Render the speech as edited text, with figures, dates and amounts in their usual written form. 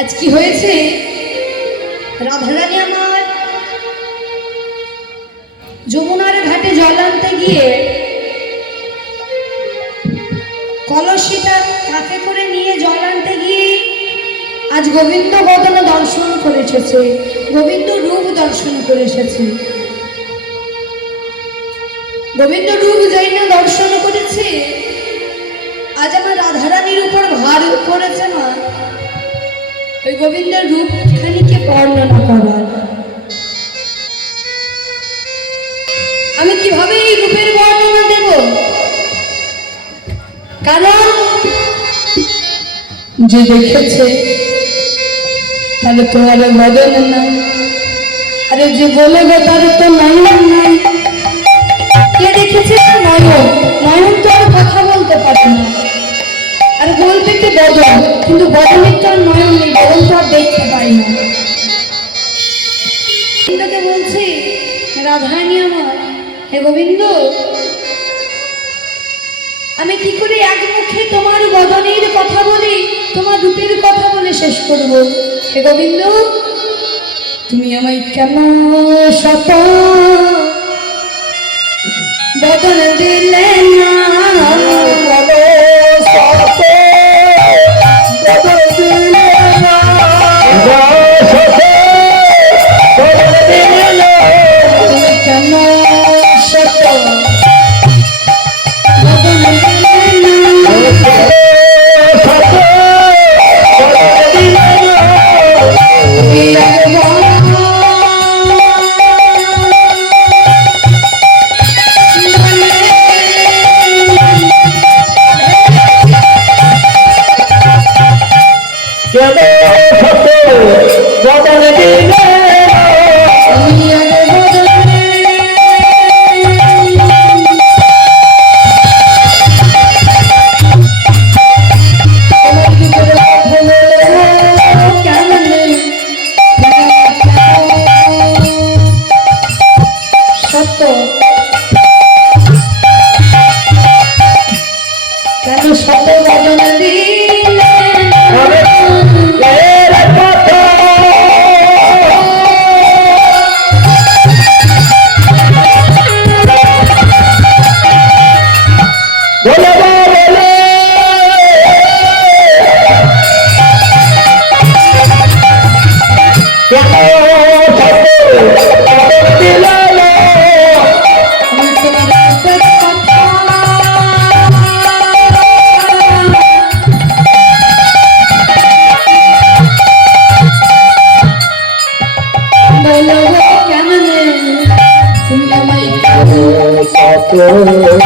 আজ কি হয়েছে, রাধারানী আমার যমুনার ঘাটে জল আনতে গিয়ে কলসিটা কাঁধে করে নিয়ে জল আনতে গিয়ে আজ গোবিন্দ বদন দর্শন করে এসেছে, গোবিন্দ রূপ দর্শন করে এসেছে। গোবিন্দ রূপ যাই না দর্শন করেছে, আজ আমার রাধারানীর উপর ভার পড়েছে মা ওই গোবিন্দের রূপ খানিকে বর্ণনা করার। আমি কিভাবে এই রূপের বর্ণনা দেব, কারণ যে দেখেছে তাহলে তোমার বদন নাই, আরে যে বলবে তার তো নয়ন নাই। কে দেখেছে নয়ন, নয়ন তো আর কথা বলতে পারে না, আর বলবে কি বদন, কিন্তু বদনের তো আর নয়ন নেই, বদন তো আর দেখতে পাই না। গোবিন্দকে বলছি, রাধারানী আমার, হে গোবিন্দ, আমি কি করে এক মুখে তোমার বদনের কথা বলি, তোমার রূপের কথা বলে শেষ করব। হে গোবিন্দ, তুমি আমায় কেমন শত বদন দিলে না, বদন দিলে না, তুমি কেমন শত বদন দিলে Oh